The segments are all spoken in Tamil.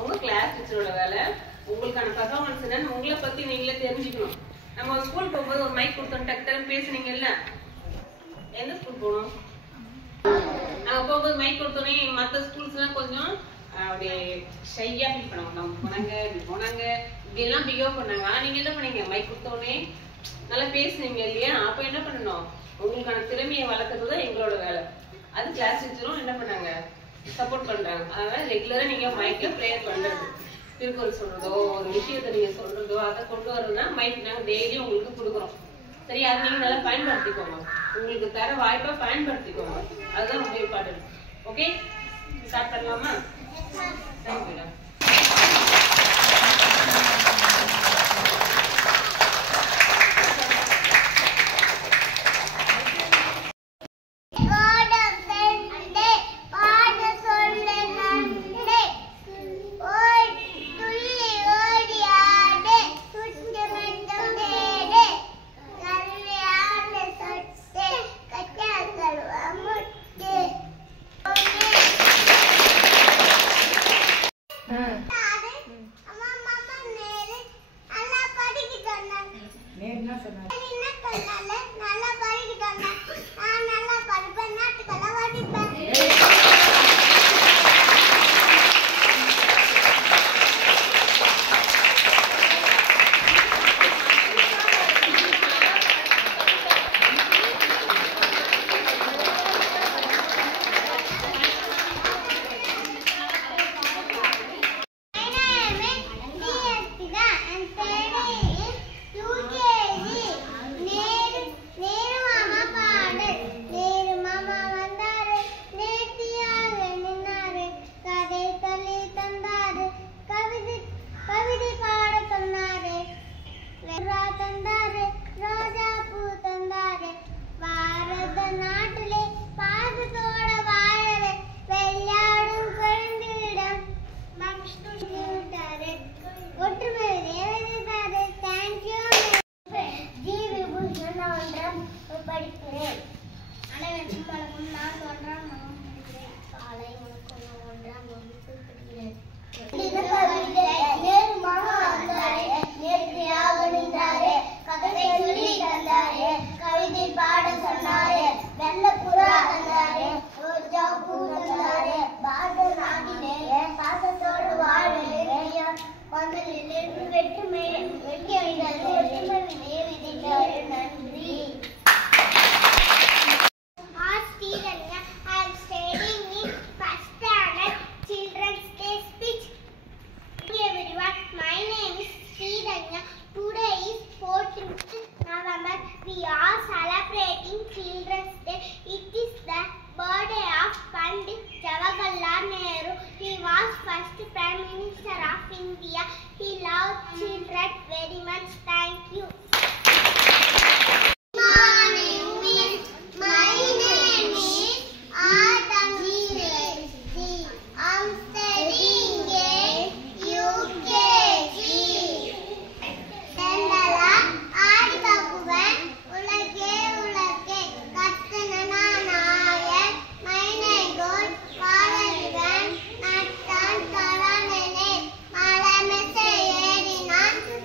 உங்க கிளாஸ் டீச்சரோட வேலை உங்களுக்கான பெர்ஃபார்மன்ஸ் என்னன்னு உங்களை பத்தி நீங்களே தெரிஞ்சுக்கணும். நம்ம ஸ்கூல் போகும்போது ஒரு மைக் கொடுத்தோம் டக்கு டக்குன்னு பேசுனீங்கல்ல, எந்த ஸ்கூல் போகணும்? நாங்க போகும்போது மைக் கொடுத்தோன்னே மற்ற ஸ்கூல்ஸ்லாம் கொஞ்சம் அப்படியே ஷையா ஃபீல் பண்ணுவாங்க. நம்ம போனாங்க இப்படி போனாங்க இப்படி எல்லாம் பிஹேவ் பண்ணாங்க. ஆனா நீங்க என்ன பண்ணீங்க? மைக் கொடுத்தோடனே நல்லா பேசுனீங்க இல்லையா? அப்ப என்ன பண்ணணும்? உங்களுக்கான திறமையை வளர்க்கறது தான் எங்களோட வேலை. அது கிளாஸ் டீச்சரும் என்ன பண்ணாங்க? சப்போர்ட் பண்றாங்க. அதனால ரெகுலரா நீங்க மைக்ல ப்ரேயர் பண்றது, திருக்குறள் சொல்றதோ ஒரு விஷயத்தை நீங்க சொல்றதோ அதை கொண்டு வரதுன்னா மைக் நாங்க டெய்லி உங்களுக்கு கொடுக்குறோம். சரி, அதை நீங்க நல்லா பயன்படுத்திக்கோங்க. உங்களுக்கு தர வாய்ப்பை பயன்படுத்திக்கோங்க. அதுதான் ரொம்ப இம்பார்ட்டன்ட். ஓகே, ஸ்டார்ட் பண்ணலாமா? Thank you madam.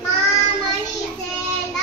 Mala me se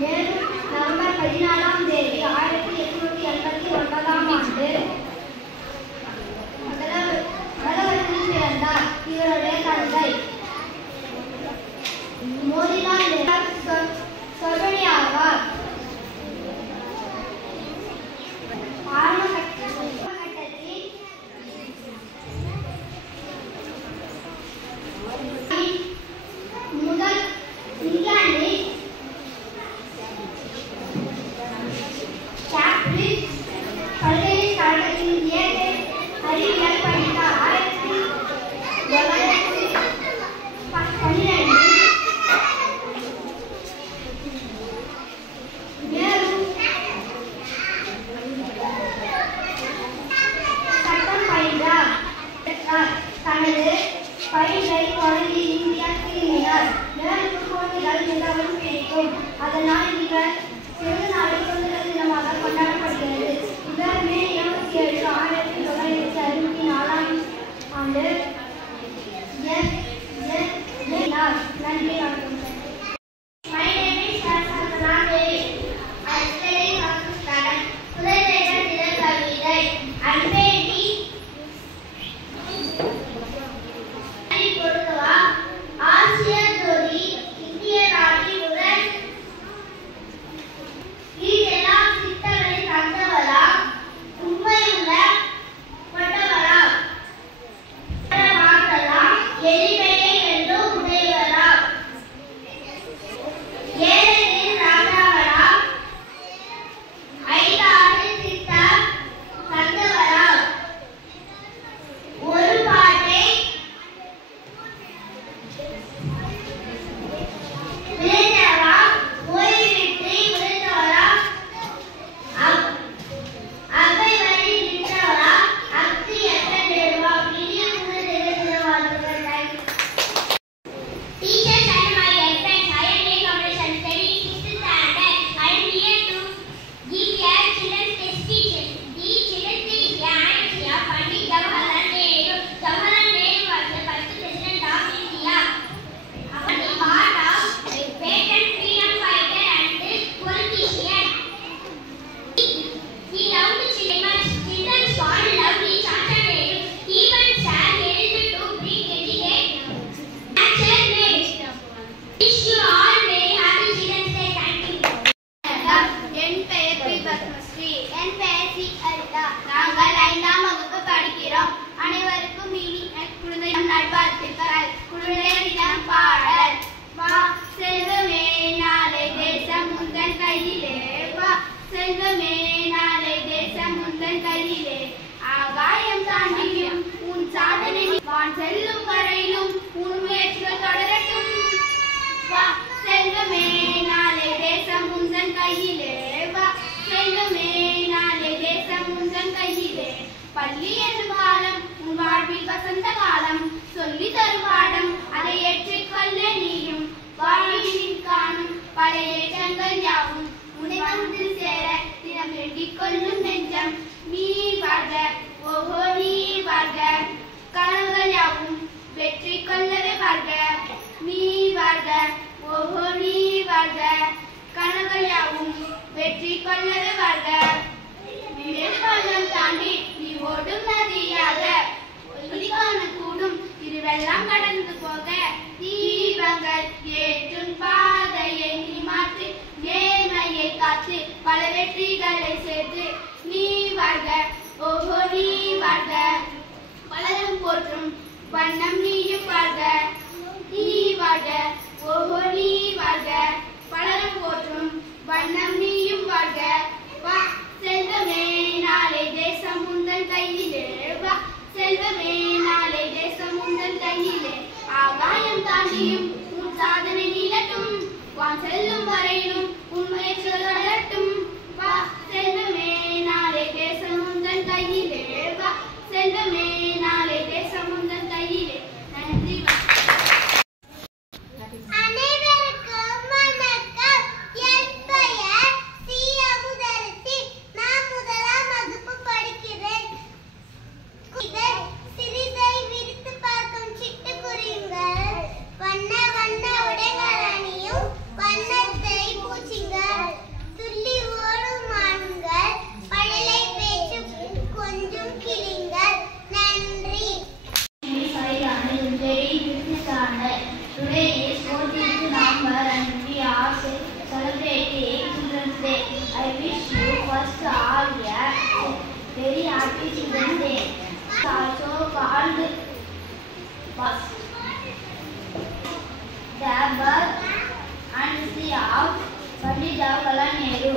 மேலும் நவம்பர் 14ஆம் தேதி 1889ஆம் ஆண்டு கடலூரில் பிறந்தார். இவருடைய தந்தை மோதிலால் நேரு சொர்ணி ஆவார். ஆரம்ப கட்டத்தில் முதல் இங்கிலாந்தில் கேம்பிரிட்ஜ் பல்கலைக்கழகத்தில் இயற்கை அறிவியல் படித்தார். 1912 மேலும் சட்டம் பயின்றார். தனது பயிரை தொடங்கி இந்தியா திரும்பினார். மேலும் போட்டிகள் மிகவும் பிடிக்கும். அதனால் இவர் சிறு நாடு சுதந்திர தினமாக கொண்டாடப்படுகிறது. இவர் மே 27, 1964ஆம் ஆண்டு நன்றி வணக்கம். My name is Saraswati Devi. I study House Student. Today I ஆசிய ஜோதி இந்திய நாட்டினுடன் இதெல்லாம் சித்தரை தந்தவரா உண்மையுள்ள கொண்டவரா மாற்றலாம் எளிமையை என்று உடையவரா ஏழையின் ராஜாவரா 5 சித்தர் தந்தவரா ஒரு பாட்டை விளைந்தவரா ஓய்விட்டு விளைந்தவரா அவை வழி நின்றவரா அக்தி எட்ட நேருவா பெரிய Teachers and my dear friends, I am Nick Operation studying 6th standard. I am here to give a children's test teaching. The children's day is an of Pandit Jawaharlal Nehru. Jawaharlal Nehru was the first president of India. He was part of patent freedom fighter and politician. He loved children. Children's born loved Chacha Nehru. He once had helped to bring education. Wish you all very happy Children's Day. Thank you. என் பெயர் பி. பத்மஸ்ரீ. என் பெயர் சி. அரிதா. நாங்கள் 5ஆம் வகுப்பு படிக்கிறோம். அனைவருக்கும் இனிய குழந்தை தின நல்வாழ்த்துக்கள். குழந்தை தினம் பாடல். வா செல்வமே நாளை தேசம் உந்தன் கையிலே. வா செல்வமே நாளை தேசம் உந்தன் கையிலே. ஆகாயம் தாண்டியும் உன் சாதனை வான் செல்லும் வரையிலும் உன் முயற்சிகள் தொடரட்டும். வா செல்வமே நாளை தேசம் உந்தன் கையிலே. வா செல்வமே நாளை தேசம் உந்தன் கையிலே. பள்ளி என்னும் காலம் உன் வாழ்வில் வசந்த காலம். சொல்லி தரும் பாடம் அதை ஏற்றுக்கொள்ள நீயும். வாழ்வில் காணும் பல ஏற்றங்கள் யாவும் உணவந்தில் சேர தினம் வேண்டிக் கொள்ளும் நெஞ்சம். நீ வாழ்க ஓஹோ நீ வாழ்க கனவுகள் யாவும் வெற்றி கொள்ளவே வாழ்க. நீ வாழ்க ஓஹோ நீ வாழ்க கனவுகள் யாவும் வெற்றி கொள்ளவே வாழ்க. வெள்ளம் தாண்டி நீ ஓடும் நதியாக ஒலிக்கான கூடும் திருவெல்லாம் கடந்து போக. தீபங்கள் ஏற்றும் பாதையை நீ மாற்றி நேர்மையை காத்து பல வெற்றிகளை சேர்த்து. நீ வாழ்க ஓஹோ நீ வாழ்க பலரும் போற்றும் வண்ணம் நீயும் வாழ்க. நீ வாழ்க ஓஹோ நீ வாழ்க பலரும் போற்றும் வண்ணம் நீயும் வாழ்க. வா செல்வமே நாளை தேசம் உந்தன் கையிலே. வா செல்வமே நாளை தேசம் உந்தன் கையிலே. ஆகாயம் தாண்டியும் உன் சாதனை நீளட்டும். வான் செல்லும் வரையிலும் உன் முயற்சிகள் தொடரட்டும். வா செல்வமே நாளை தேசம் உந்தன் கையிலே. வா செல்வமே நாளை தேசம் உந்தன் கையிலே. நன்றி. அனைவருக்கும் Happy Children's Day. Also called the birth anniversary of Pandit Jawaharlal Nehru,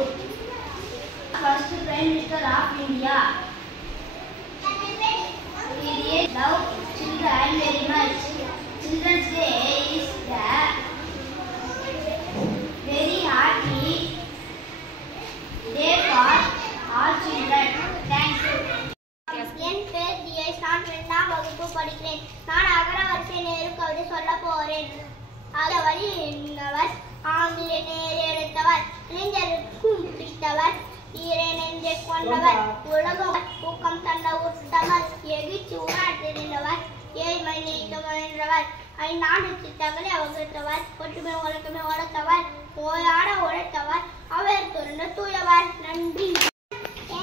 first Prime Minister of India. We really love children very much. Children's Day is the very happy day for all children. Thank you. என் பேர் தியேஷ். நான் 2ஆம் வகுப்பு படிக்கிறேன். நான் அகர வரிசை நேரு கவிதை சொல்ல போறேன். அந்த வழி நின்றவர் ஆங்கில நேர் எடுத்தவர் இளைஞருக்கும் பிடித்தவர் ஈரே நெஞ்சை கொண்டவர் உலகம் ஊக்கம் தந்த உத்தவர் எகிச்சு ஊரார் தெரிந்தவர் ஏழ்மை நீக்க முயன்றவர் ஐநாடு திட்டங்களை அவகரித்தவர் ஒற்றுமை உலகமே உழைத்தவர் ஓயாட உழைத்தவர் அவர் துறந்த தூயவர். நன்றி.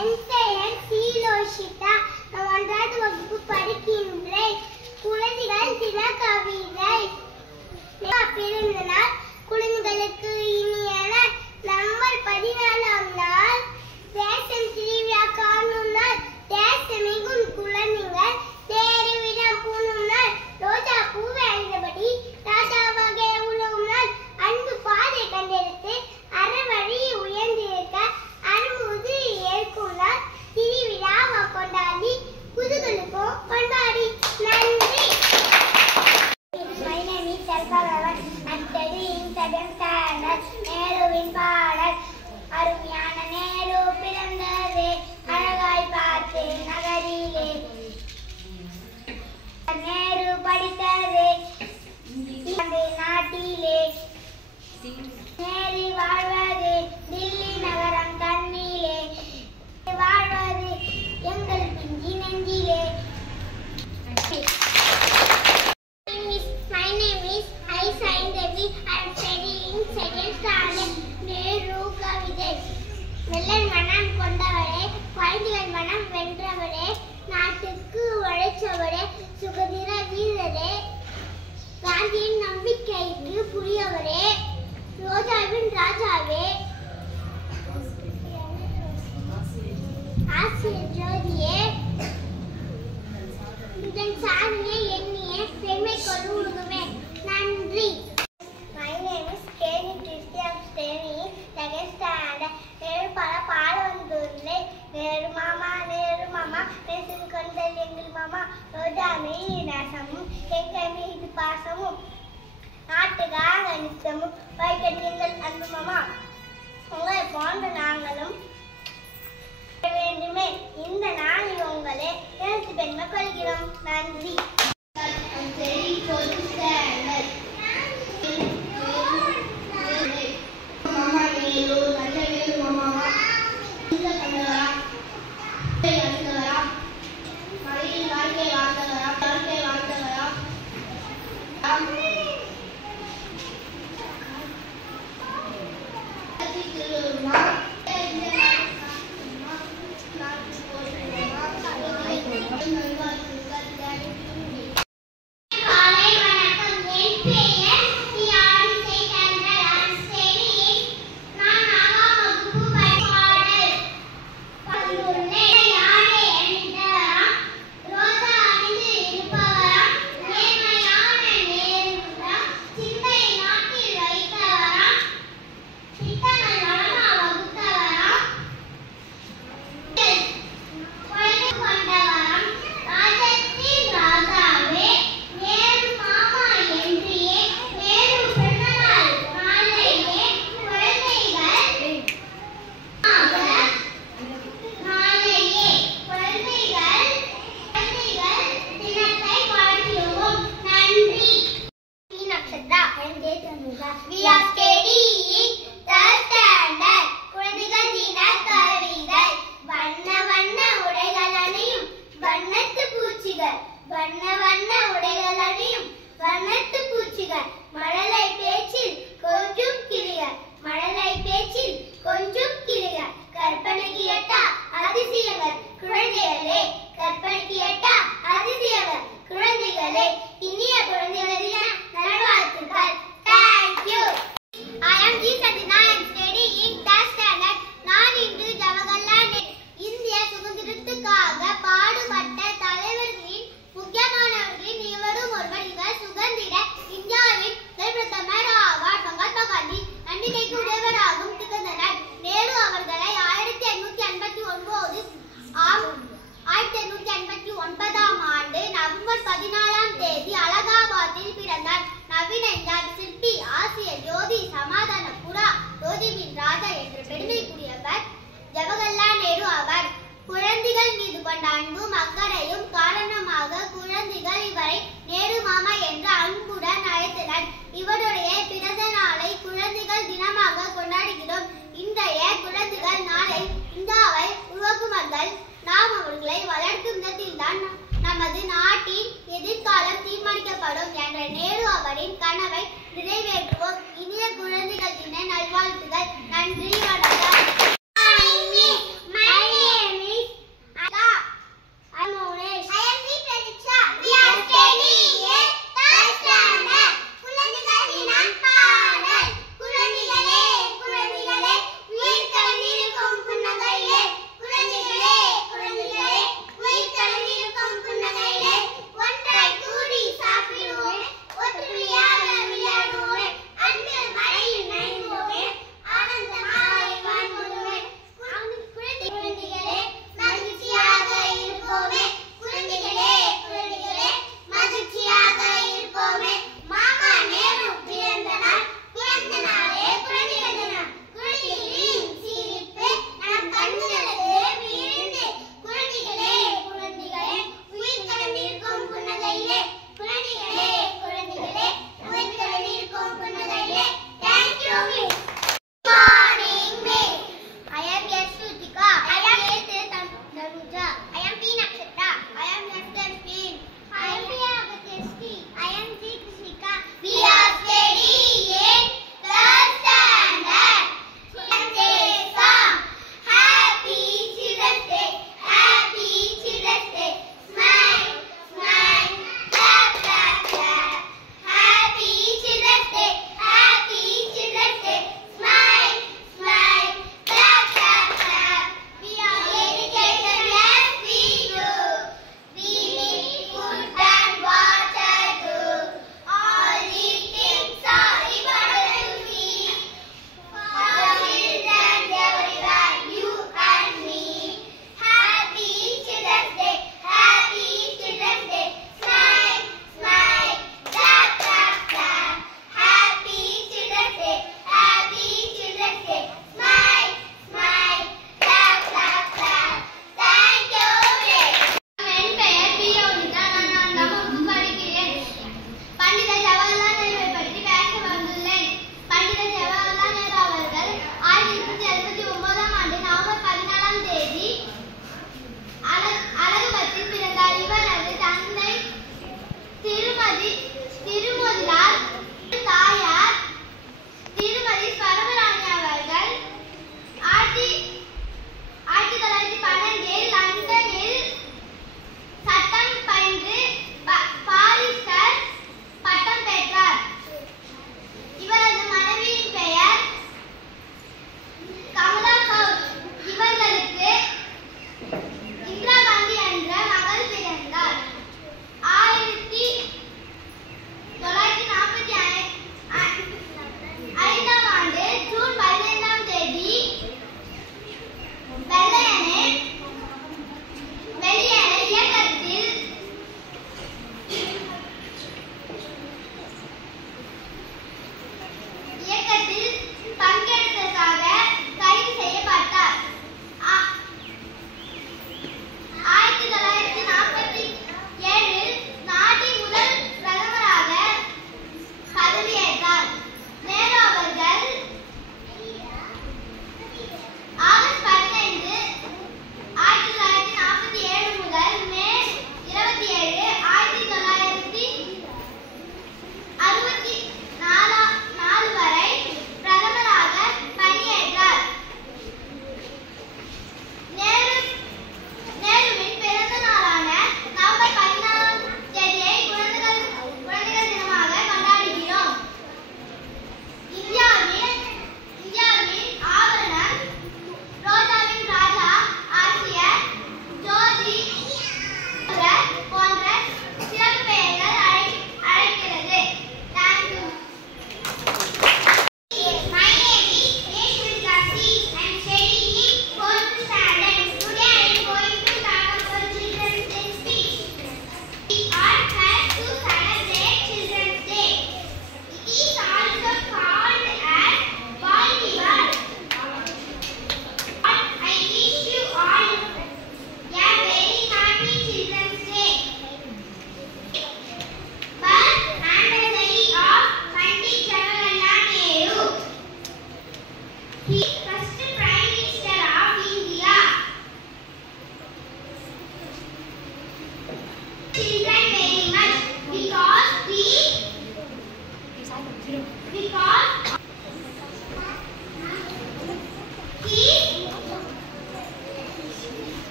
என் பெயர் சீலோஷிதா. நான் 1ஆவது வகுப்பு படிக்கின்றேன். குழந்தைகள் சில கவிதை. பிறந்த நாள் குழந்தைகளுக்கு இனிய நாள். நம்பர் 14ஆம் நாள் தேசம் திருவிழா காணும் நாள். தேசமிகும் குழந்தைகள் தேர்விடம் பூணும் நாள். ரோஜா பூவை அணிந்தபடி ராஜாவாக உலகும் நாள். அன்பு பாதை கண்டெடுத்து அறவழி உயர்ந்திருக்க அனுமதி ஏற்கும் நாள். திருவிழாவை கொண்டாடி குதூகலிப்போம் கொண்டாடி. நன்றி. My name is Selva. I'm studying 7th standard. நேருவின் பாடல். அருமையான நேரு பிறந்தது அழகாய் பார்த்து நகரிலே. நேரு படித்தது நாட்டிலே. நேரு வாழ்வது தில்லி நகரம் தண்ணிலே. வாழ்வது எங்கள் பிஞ்சி நெஞ்சிலே. My name is Aisha Devi. I am studying 2nd standard. Nehru கவிதை. வெள்ளன் மனம் கொண்டவரே, குழந்தைகள் மனம் வென்றவரே, நாட்டுக்கு உழைச்சவரே, சுதந்திர வீரரே, காந்தியின் நம்பிக்கைக்கு புரியவரே, ரோஜாவின் ராஜாவே, ஆசிரியர் ஜோதியே, இதன் சாதனை எண்ணிய பெருமை கொண்டு உருகுமே. நன்றி. My name is Kenny Christy. I am studying 2nd standard. Nehru பல பாட வந்துள்ளேன். நேரு மாமா பேசும் கொண்டல் எங்கள் மாமா. ரோஜாமே நேசமும் எங்கள் மீது பாசமும் நாட்டுக்காக நித்தமும் வைக்கடி எங்கள் அன்பு மாமா. உங்களை போன்ற